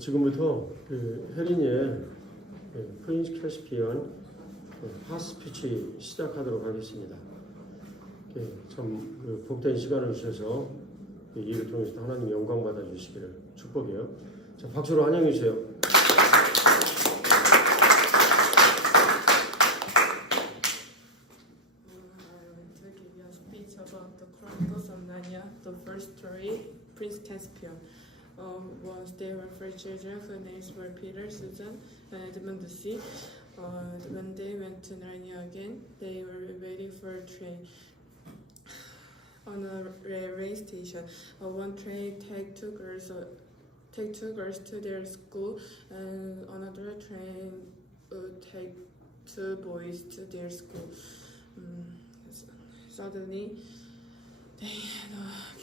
지금부터 혜린의 프린스 캐스피언 파스피치 시작하도록 하겠습니다. 참 복된 시간을 주셔서 이를 통해서 하나님 영광 받아 주시기를 축복해요. 자, 박수로 환영해 주세요. About the Chronicles of Narnia, the first story, Prince Caspian. Was there were three children whose names were Peter, Susan, and Edmund C. When they went to Narnia again, they were waiting for a train on a railway station. One train take two girls to their school, and another train take two boys to their school. Suddenly, they had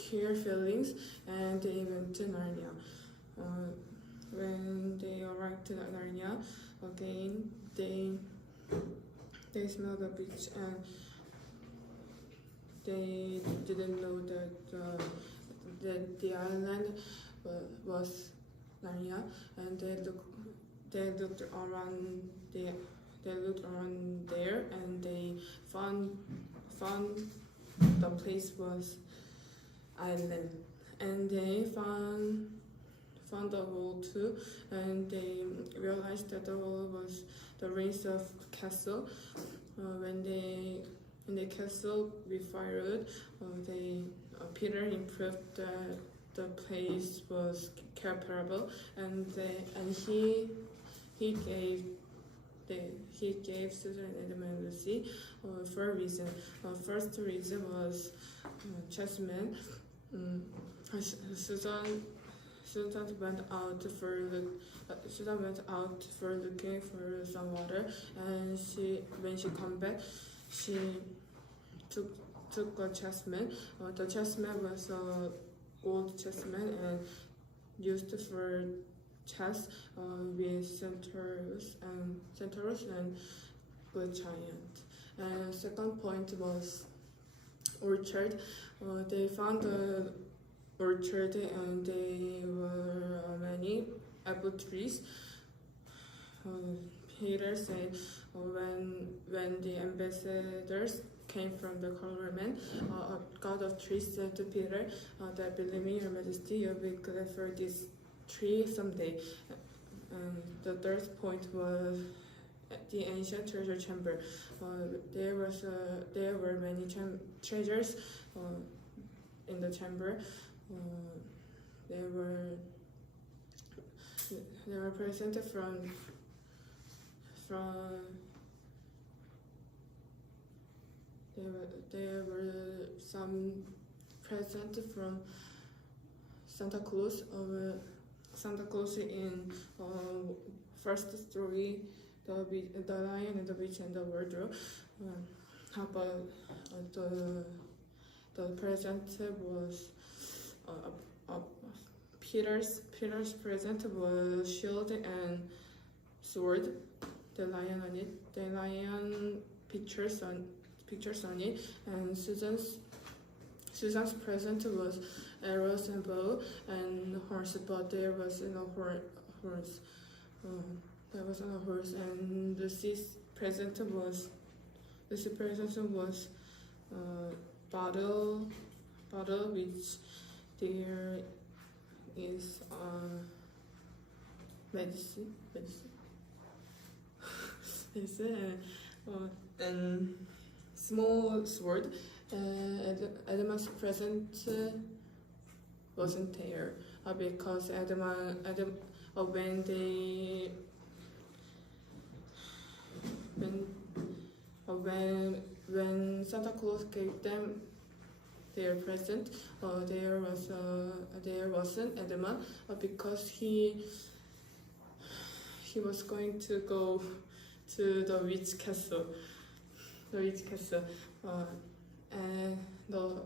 queer feelings and they went to Narnia. When they arrived to Narnia again, they smelled the beach and they didn't know that the island was Narnia, and they looked around there and they found the place was island, and they found the wall too, and they realized that the wall was the ruins of castle. When the castle be fired, Peter improved that the place was comparable, and he gave Susan and Edmund Lucy for a reason. First reason was chessmen. Susan went out for looking for some water, and when she come back, she took a chessman. The chessman was a old chessman and used for chess with centaurs and good giant. And second point was orchard. They found the orchard and there were many apple trees. Peter said when the ambassadors came from the government, God of trees said to Peter that believe me, Your Majesty, you'll be glad for this tree someday. The third point was the ancient treasure chamber. There were many treasures in the chamber. They were presented from there were some present from Santa Claus in first story, the Lion and the Witch and the Wardrobe. But the present was Peter's present was shield and sword. The lion on it. The lion pictures on it, and Susan's present was arrows and bow and horse, but there was no horse. There was no horse, and Lucy's present was bottle which there is medicine, and small sword. Adam's present wasn't there because when Santa Claus gave them their present, there wasn't Edmund because he was going to go to the witch castle. And the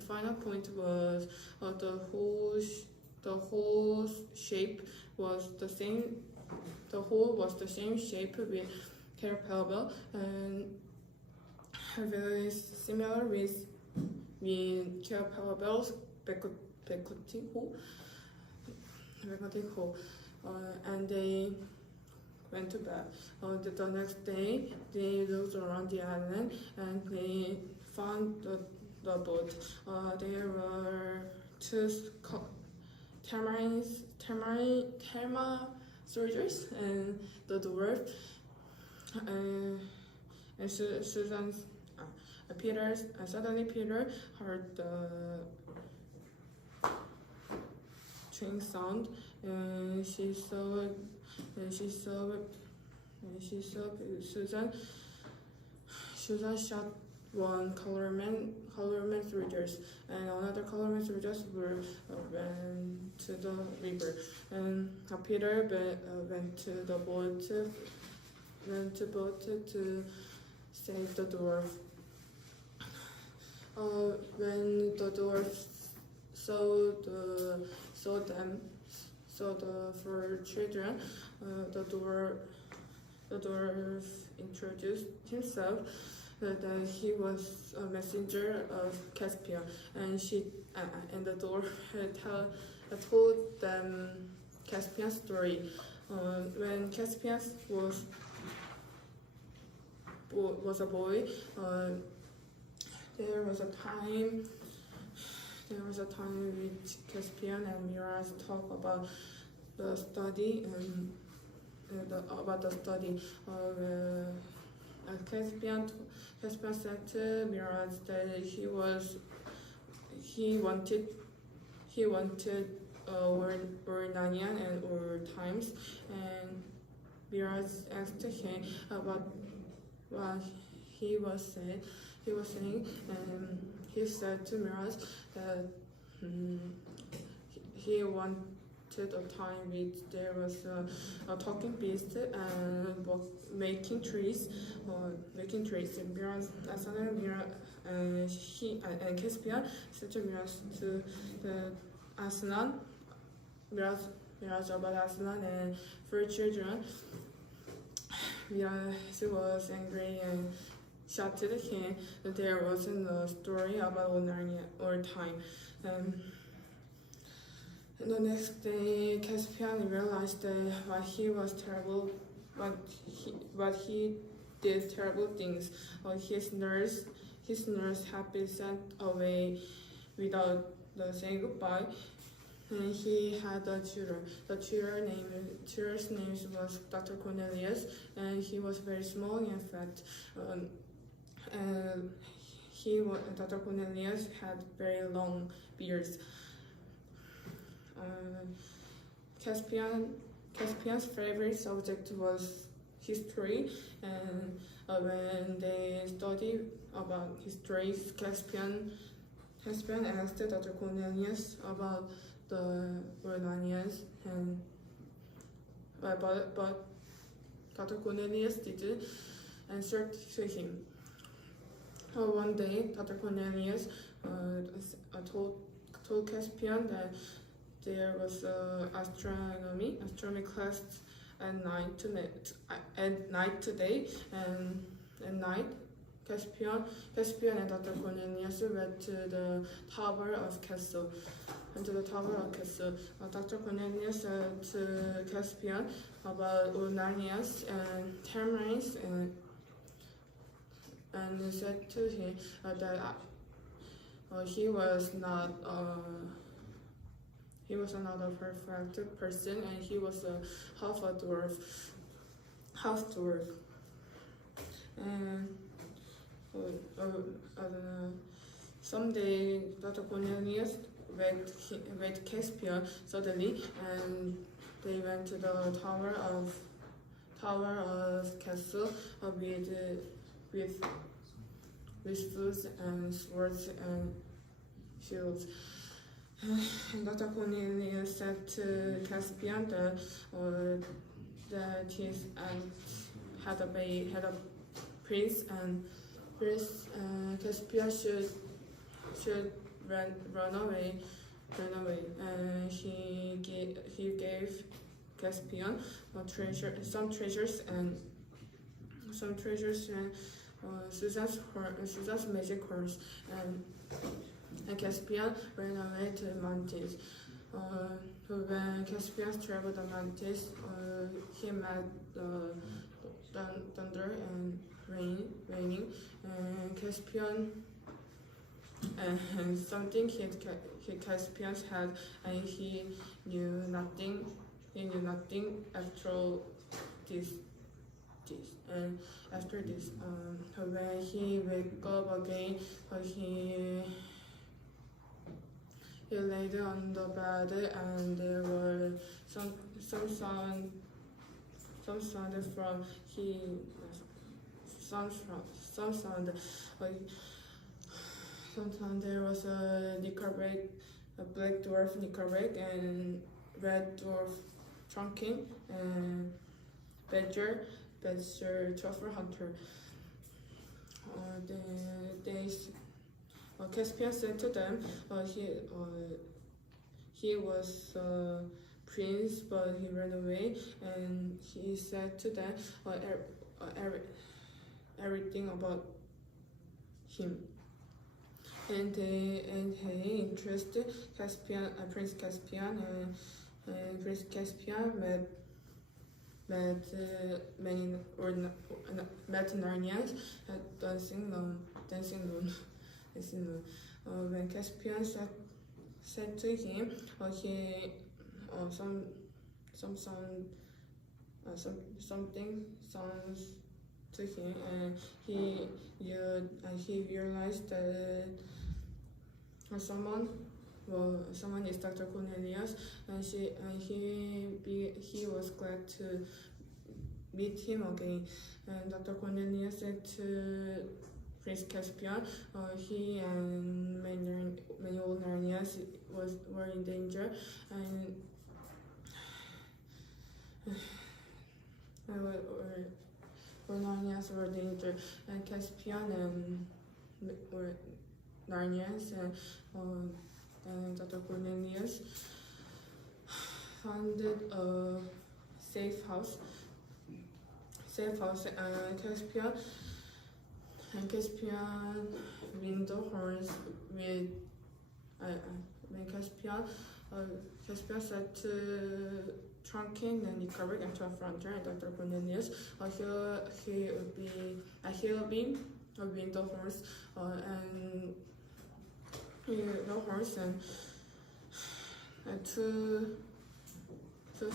final point was the whole shape was the same. The whole was the same shape with hair palpable and very similar with Care Palpable's 190호, and they went to bed. The next day, they looked around the island and they found the boat. There were two Thelma soldiers and the dwarf, and Susan's suddenly Peter heard the train sound, and she saw Susan shot one colorman soldiers, and another colorman soldiers went to the river, and Peter went to the boat to save the dwarf. When the dwarf saw the four children, the dwarf introduced himself that he was a messenger of Caspian, and the dwarf told them Caspian's story. When Caspian was a boy, there was a time which Caspian and Miraz talk about the study and about the study. Caspian said to Miraz that he wanted Narnia and times, and Miraz asked him about what he was saying, and he said to Miraz that he wanted a time which there was a talking beast and making trees. And Miraz, and Caspian said to Miraz to the Aslan, Miraz about Aslan and four children. Miraz was angry and shouted at him that there wasn't a story about Narnia or time. And the next day, Caspian realized that he did terrible things. His nurse had been sent away without saying goodbye, and he had a tutor. The tutor's name was Dr. Cornelius, and he was very small and fat. And Dr. Cornelius had very long beards. Caspian's favorite subject was history, and when they studied about history, Caspian asked Dr. Cornelius about the Narnians, and but Dr. Cornelius didn't answer to him. One day, Dr. Cornelius told Caspian that there was astronomy class at night today, and at night, Caspian and Dr. Cornelius went to the tower of castle. Dr. Cornelius said to Caspian about Narnias and Tamarins, and said to him that he was not a perfect person, and he was half dwarf. And someday Dr. Cornelius waked Caspian suddenly, and they went to the tower of castle with foods and swords and shields. And Dr. Cornelius said to Caspian that his aunt had a prince, and Caspian should run away. And he gave Caspian some treasures and Susan's magic horns, and and Caspian ran away to the mountains. When Caspian traveled the mountains, he met thunder and raining, and Caspian and something hit Caspian's head, and he knew nothing. He knew nothing after this. And after this, when he wake up again, he laid on the bed, and there were some sound from Sometimes there was a nickelback, a black dwarf nickelback, and red dwarf trunking, and badger truffle hunter. Caspian said to them, he was prince, but he ran away, and he said to them everything about him. And he interested Caspian, Prince Caspian, and Prince Caspian met Narnians at dancing room. When Caspian said to him, something sounds to him, and he realized that someone is Dr. Cornelius, and he was glad to meet him again. And Dr. Cornelius said to Prince Caspian, he and many old Narnians were in danger, and Narnians were in danger, and Caspian and Narnians and Dr. Cornelius founded a safe house. Caspian window horns with when Caspian said to Trunking and Nickelback and Truffle Hunter and Dr. Cornelius, he'll be a window horse, and the horse and two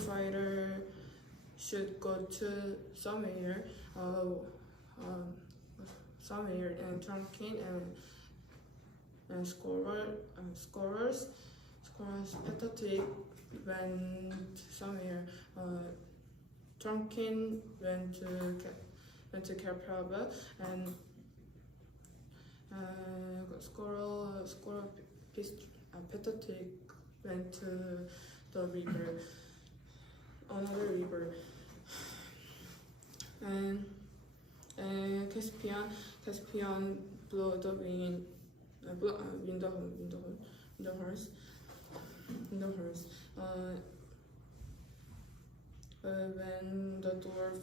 fighters should go to somewhere, and Trunking and scorers pathetic went somewhere. Trunking went to Carpaba, and pathetic went to the river, another river, and Caspian blew the wind, the horse. When the dwarf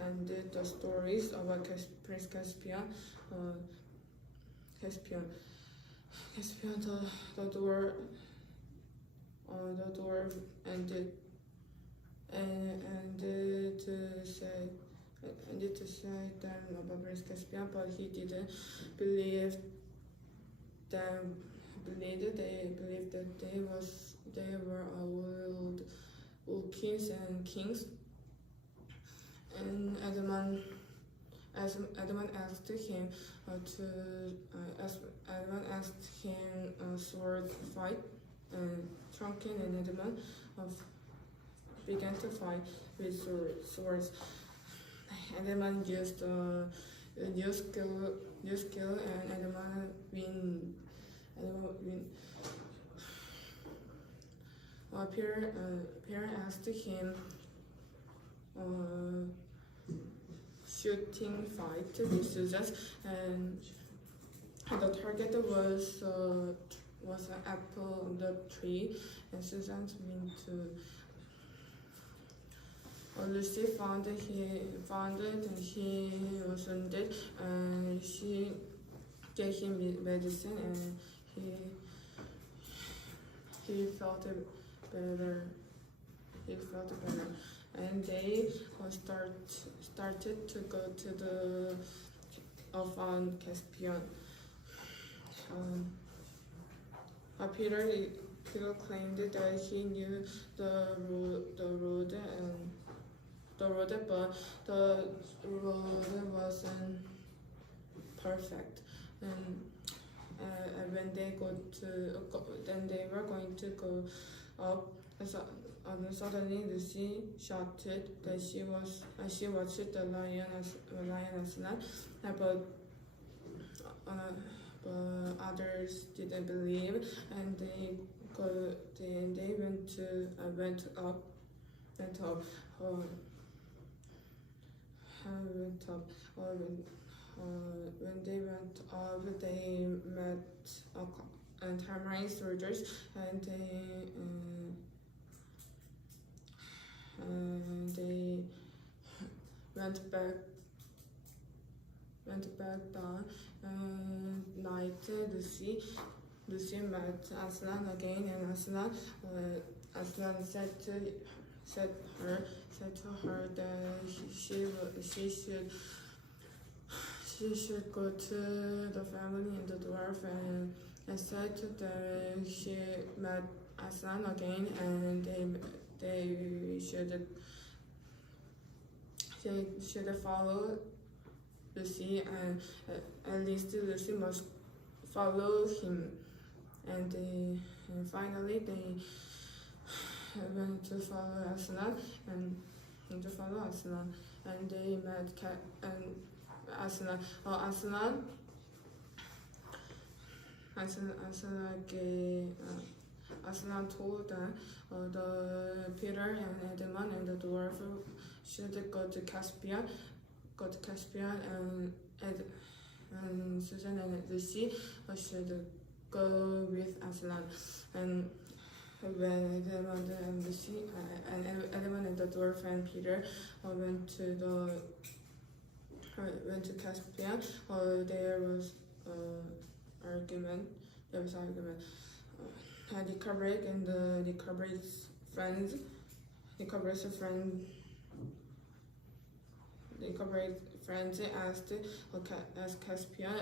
ended the stories about Prince Caspian, the dwarf ended to say them about Prince Caspian, but he didn't believe them. They believed that they were old kings and kings. And Edmund asked him sword fight, and Trunking and Edmund began to fight with swords. Edmund used new skill, and Edmund win. Pierre asked him shooting fight with Susan, and the target was an apple on the tree, and Susan went to. Lucy found it, and he was wounded, and she gave him medicine, and he felt better. And they started to go to the on Caspian. Peter claimed that he knew the road, but the road wasn't perfect. And when they then they were going to go up. Suddenly Lucy shouted that she watched the lion aslan, but others didn't believe, and they went up. When they went up, they met Tamarin soldiers, and they went back down. Night, Lucy met Aslan again, and Aslan said to her that she should go to the family in the dwarf, and said that she met Aslan again, and they should follow Lucy, and at least Lucy must follow him. And finally they went to follow Aslan, and they met Aslan. Aslan told them the Peter and Edmund and the dwarf should go to Caspian, and Susan and Lucy should go with Aslan. And when Edmund and Lucy Edmund and the dwarf and Peter went to Caspian, there was argument. The friends asked Caspian,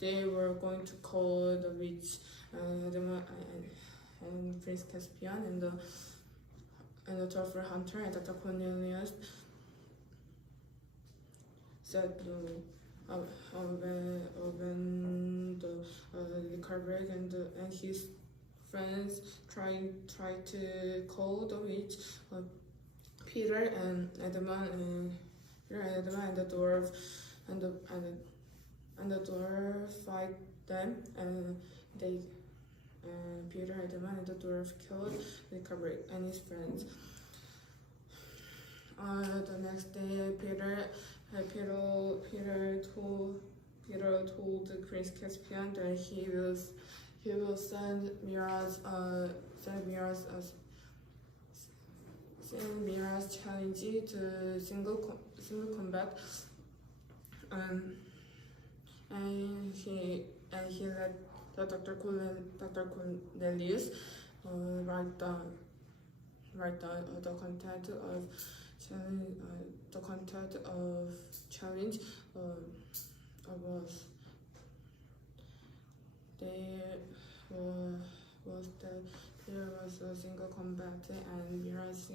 they were going to call the witch and Prince Caspian and the truffle hunter, and Dr. Cornelius said when the Carberg and his friends tried to call the witch, Peter and Edmund and the dwarf and the dwarf fight them, and Peter, Edmund, and the dwarf killed the Carberg and his friends. The next day, Peter told Prince Caspian that he will send Mira's challenge to single combat, and he let Dr. Cornelius write down the content of challenge was there was a single combat, and Miraz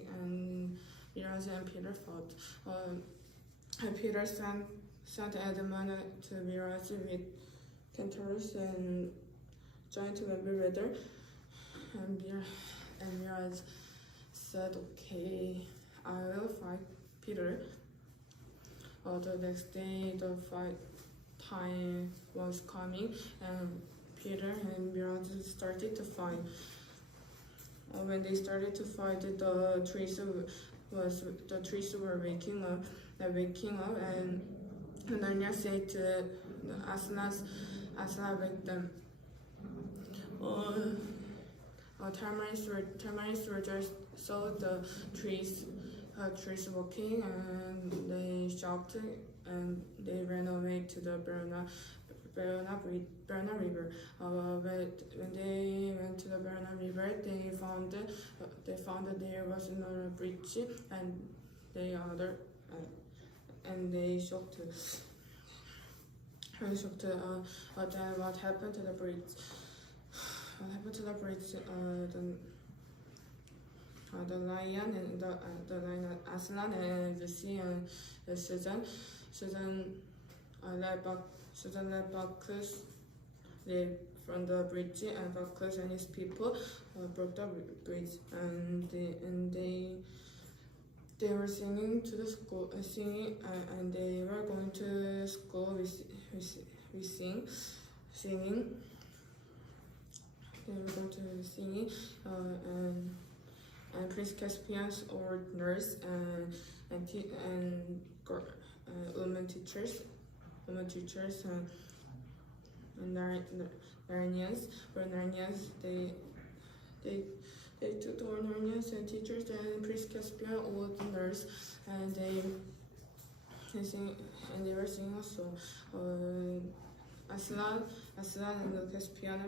and Peter fought. Peter sent Edmund to Miraz with Centaurus and giant Lemby Rider, and Miraz said, "Okay, I will fight Peter." The next day, the fight time was coming, and Peter and Miraz started to fight. When they started to fight, the trees were waking up, and Narnia said to Aslan wake them. Tamarin soldiers saw the trees walking, and they shouted, and they ran away to the Berna River. When they went to the Berna River, they found that there was no bridge, and they shocked. Very shocked. Then what happened to the bridge? What happened to the bridge? The lion and the lion Aslan and Lucy and Susan led Bacchus from the bridge, and Bacchus and his people broke the bridge, and they were singing to the school, and they were going to school. We singing. They were going to singing, and Prince Caspian's old nurse and women teachers and Narnians. They took the Narnians and teachers and Prince Caspian old nurse, and they were singing a song. Aslan and the Caspian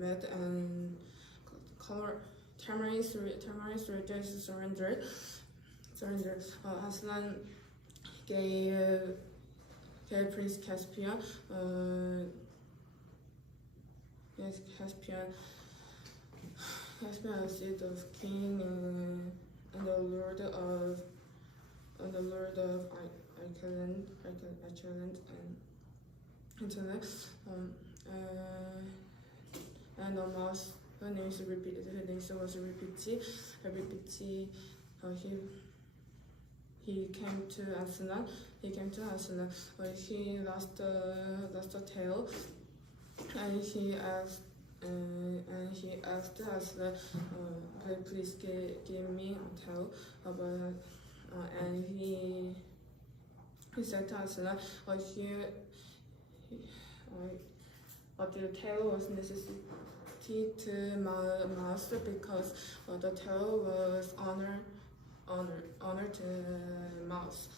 met and Tamariz surrendered. Aslan gave Prince Caspian a seat of king and the lord of Iceland and the mouse. Her name was Ripiti. He came to Aslan. He lost the tail, and he asked Aslan, please give me a tail. And he said to Aslan, the tail was necessary to mouse because the tail was honor to mouse.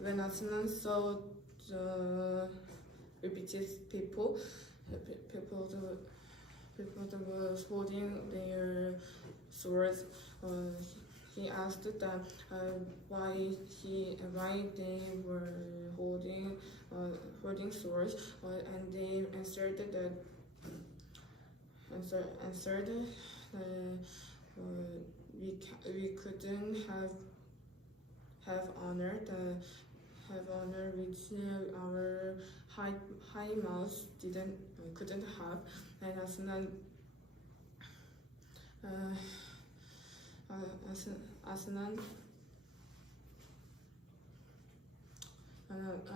When Aslan saw the repeated people that was holding their swords, he asked them why they were holding swords, and they answered we couldn't have honor which our high mouse couldn't have. And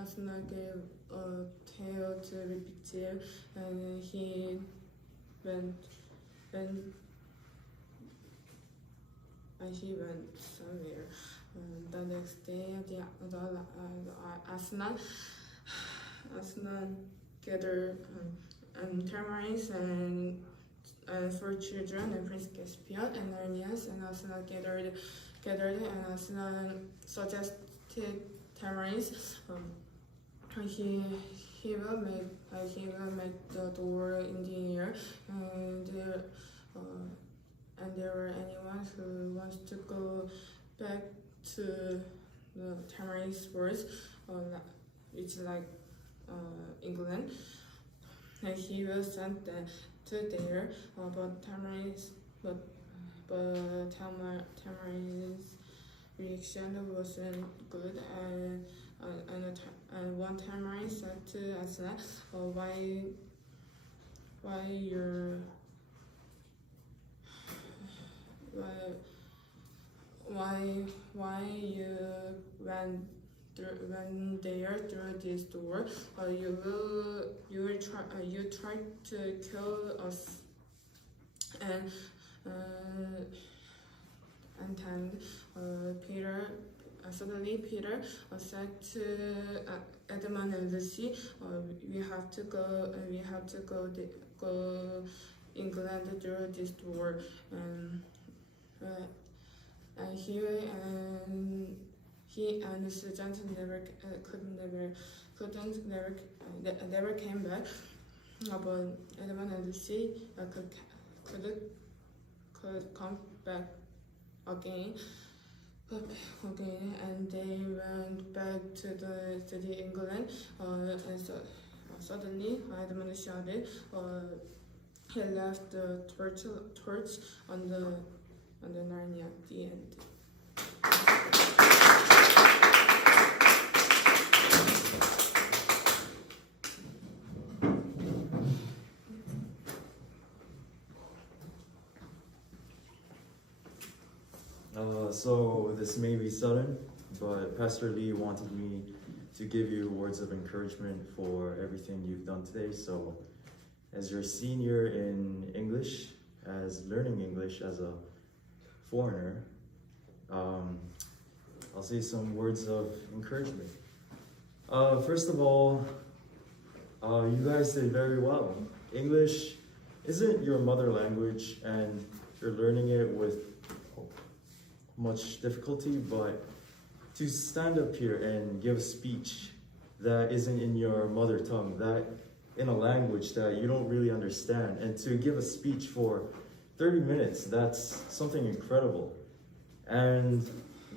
Aslan gave a tail to Repeatil, and he went somewhere. The next day, Aslan gathered tamarind and for children and Prince Caspian and Arnias, and Aslan gathered and Aslan suggested tamarins. He will make the door in the air, and there were anyone who wants to go back to the tamarind sports, which like England, and he will send them to there. But tamarind's reaction wasn't good, and one tamarind said to Aslan, why you went there through this door? You tried to kill us, and then suddenly Peter said to Edmund and Lucy, we have to go England through this door, and he and Susan never came back. But Edmund and Lucy could come back again. And they went back to the city England. And so suddenly, Edmund shouted. He left the torch on the Narnia. The end. So this may be sudden, but Pastor Lee wanted me to give you words of encouragement for everything you've done today. So as your senior in English, as learning English as a foreigner, I'll say some words of encouragement. First of all, you guys did very well. English isn't your mother language and you're learning it with much difficulty, but to stand up here and give a speech that isn't in your mother tongue, that in a language that you don't really understand, and to give a speech for 30 minutes, that's something incredible. And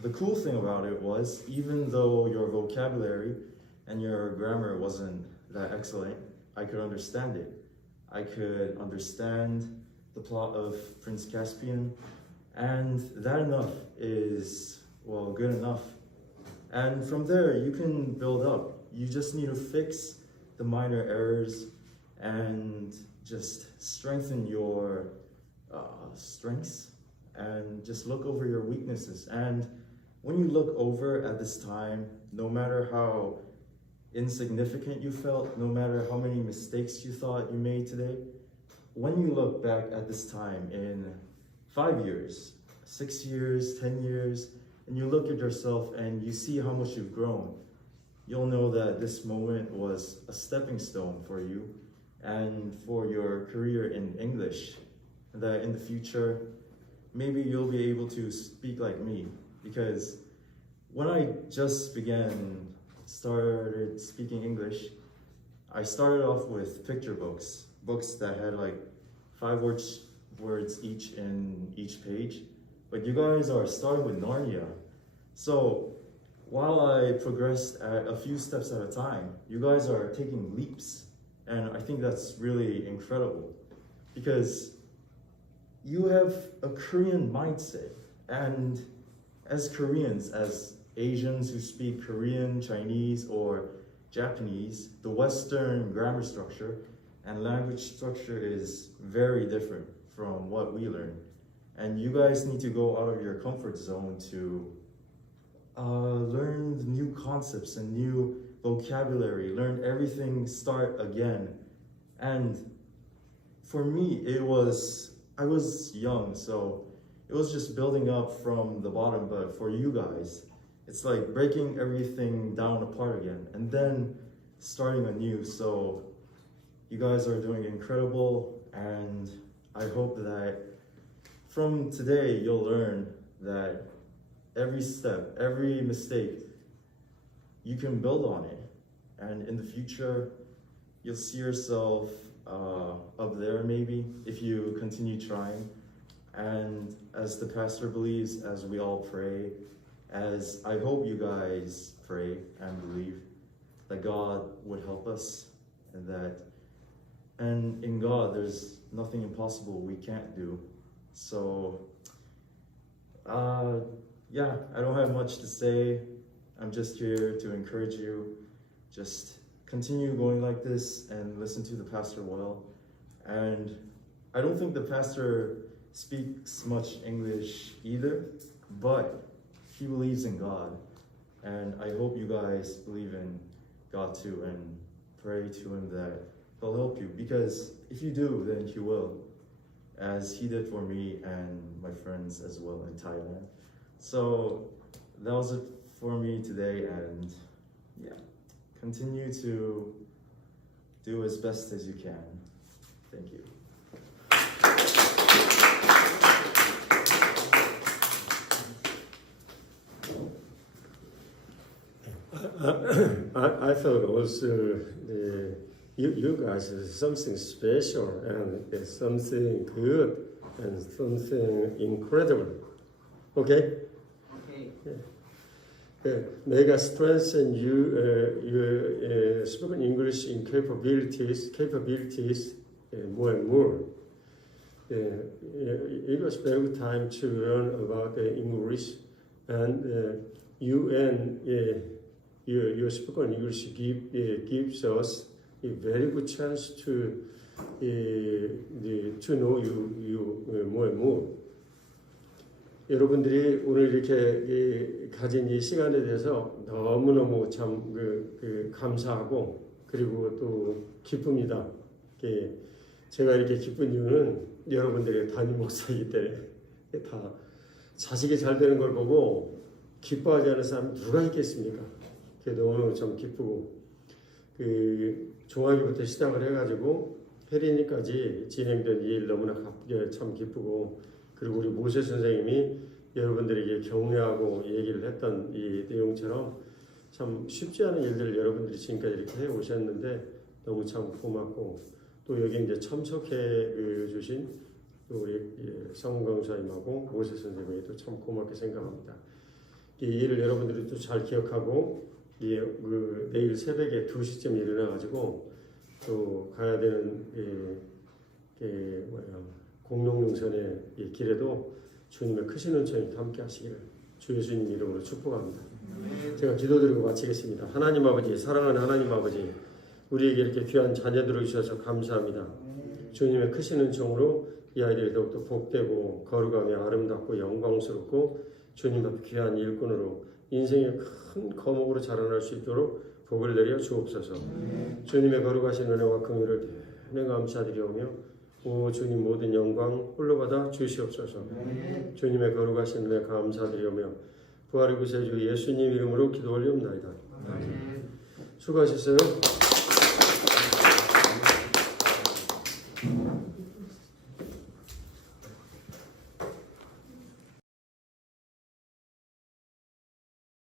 the cool thing about it was, even though your vocabulary and your grammar wasn't that excellent, I could understand it. I could understand the plot of Prince Caspian, and that enough is, well, good enough. And from there, you can build up. You just need to fix the minor errors and just strengthen your strengths and just look over your weaknesses. And when you look over at this time, no matter how insignificant you felt, no matter how many mistakes you thought you made today, when you look back at this time in 5 years, 6 years, 10 years, and you look at yourself and you see how much you've grown, you'll know that this moment was a stepping stone for you and for your career in English. And that in the future, maybe you'll be able to speak like me. Because when I just started speaking English, I started off with picture books that had like 5 words each in each page. But you guys are starting with Narnia. So while I progressed at a few steps at a time, you guys are taking leaps. And I think that's really incredible because you have a Korean mindset. And as Koreans, as Asians who speak Korean, Chinese, or Japanese, the Western grammar structure and language structure is very different from what we learn. And you guys need to go out of your comfort zone to learn new concepts and new vocabulary, learn everything, start again. And for me, I was young, so it was just building up from the bottom. But for you guys, it's like breaking everything down apart again and then starting anew. So you guys are doing incredible, and I hope that from today you'll learn that every step, every mistake, you can build on it. And in the future, you'll see yourself up there maybe if you continue trying. And as the pastor believes, as we all pray, as I hope you guys pray and believe, that God would help us, and in God there's nothing impossible we can't do. So yeah, I don't have much to say. I'm just here to encourage you. Just continue going like this and listen to the pastor well. And I don't think the pastor speaks much English either, but he believes in God. And I hope you guys believe in God too and pray to him that he'll help you. Because if you do, then he will, as he did for me and my friends as well in Thailand. So that was it for me today, and yeah, continue to do as best as you can. Thank you. I thought also you guys is something special and something good and something incredible. Okay? May God strengthen your spoken English in capabilities more and more. It was very good time to learn about English, and your spoken English gives us a very good chance to know you more and more. 여러분들이 오늘 이렇게 가진 이 시간에 대해서 너무너무 참 감사하고 그리고 또 기쁩니다. 제가 이렇게 기쁜 이유는 여러분들의 담임 목사이기 때문에 다 자식이 잘 되는 걸 보고 기뻐하지 않는 사람이 누가 있겠습니까? 너무너무 참 기쁘고 종아기부터 시작을 해가지고 혜린이까지 진행된 이 일 너무나 참 기쁘고 그리고 우리 모세 선생님이 여러분들에게 격려하고 얘기를 했던 이 내용처럼 참 쉽지 않은 일들을 여러분들이 지금까지 이렇게 해 오셨는데 너무 참 고맙고 또 여기 이제 참석해 주신 우리 성훈 강사님하고 모세 선생님에게도 참 고맙게 생각합니다. 이 일을 여러분들이 또 잘 기억하고 내일 새벽에 2시쯤 일어나가지고 또 가야 되는 공동능선의 이 길에도 주님의 크신 은총이 함께 하시기를 주 예수님 이름으로 축복합니다. 제가 기도드리고 마치겠습니다. 하나님 아버지, 사랑하는 하나님 아버지, 우리에게 이렇게 귀한 자녀들을 주셔서 감사합니다. 주님의 크신 은총으로 이 아이들이 더욱더 복되고 거룩하며 아름답고 영광스럽고 주님 앞에 귀한 일꾼으로 인생의 큰 거목으로 자라날 수 있도록 복을 내려 주옵소서. 주님의 거룩하신 은혜와 긍휼을 내가 감사드리오며 오 주님 모든 영광 홀로 받아 주시옵소서. 주님의 거룩하신 은혜 감사드리오며 부활의 구세주 예수님 이름으로 기도 올리옵나이다. 수고하셨어요.